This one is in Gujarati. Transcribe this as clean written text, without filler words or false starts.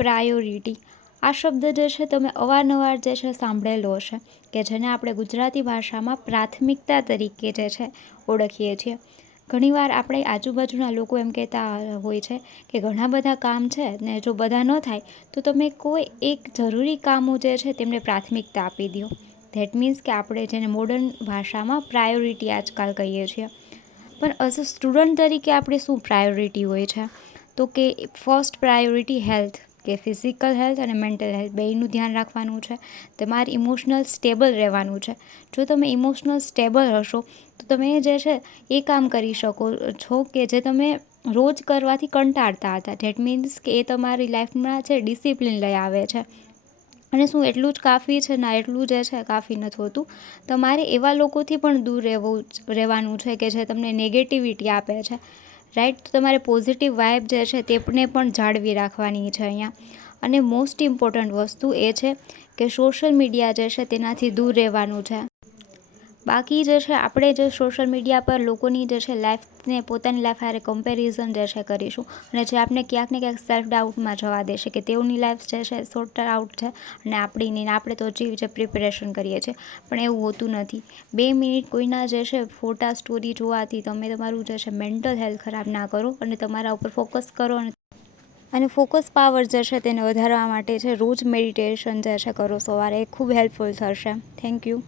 પ્રાયોરિટી આ શબ્દ જે છે તમે અવારનવાર જે છે સાંભળેલો હશે, કે જેને આપણે ગુજરાતી ભાષામાં પ્રાથમિકતા તરીકે જે છે ઓળખીએ છીએ. ઘણીવાર આપણે આજુબાજુના લોકો એમ કહેતા હોય છે કે ઘણા બધા કામ છે ને જો બધા ન થાય તો તમે કોઈ એક જરૂરી કામો જે છે તેમને પ્રાથમિકતા આપી દો. ધેટ મીન્સ કે આપણે જેને મોડર્ન ભાષામાં પ્રાયોરિટી આજકાલ કહીએ છીએ. પણ એઝ અ સ્ટુડન્ટ તરીકે આપણે શું પ્રાયોરિટી હોય છે, તો કે ફર્સ્ટ પ્રાયોરિટી હેલ્થ, કે ફિઝિકલ હેલ્થ અને મેન્ટલ હેલ્થ બેયનું ધ્યાન રાખવાનું છે. તમારે ઇમોશનલ સ્ટેબલ રહેવાનું છે. જો તમે ઇમોશનલ સ્ટેબલ હશો તો તમે જે છે એ કામ કરી શકો છો કે જે તમે રોજ કરવાથી કંટાળતા હતા. ધેટ મીન્સ કે એ તમારી લાઈફમાં છે ડિસિપ્લિન લઈ આવે છે. અને શું એટલું જ કાફી છે? ના, એટલું જે છે કાફી નથી હોતું. તમારે એવા લોકોથી પણ દૂર રહેવાનું છે કે જે તમને નેગેટિવિટી આપે છે, રાઈટ? તો તમારે પોઝિટિવ વાઇબ જે છે તેને પણ જાળવી રાખવાની છે અહીંયા. અને મોસ્ટ ઇમ્પોર્ટન્ટ વસ્તુ એ છે કે સોશિયલ મીડિયા જે છે તેનાથી દૂર રહેવાનું છે. બાકી જે છે આપણે જે સોશિયલ મીડિયા પર લોકોની જે છે લાઈફને પોતાની લાઈફ હારે કમ્પેરિઝન જે છે કરીશું, અને જે આપણે ક્યાંક ને ક્યાંક સેલ્ફ ડાઉટમાં જવા દેશે કે તેઓની લાઈફ જે છે સોર્ટ આઉટ છે અને આપણી નહીં, આપણે તો હજી જે પ્રિપેરેશન કરીએ છીએ. પણ એવું હોતું નથી. 2 મિનિટ કોઈના જે છે ફોટા સ્ટોરી જોવાથી તમે તમારું જે છે મેન્ટલ હેલ્થ ખરાબ ના કરો અને તમારા ઉપર ફોકસ કરો. અને ફોકસ પાવર જે છે તેને વધારવા માટે છે રોજ મેડિટેશન જે છે કરો સવારે, એ ખૂબ હેલ્પફુલ થશે. Thank you.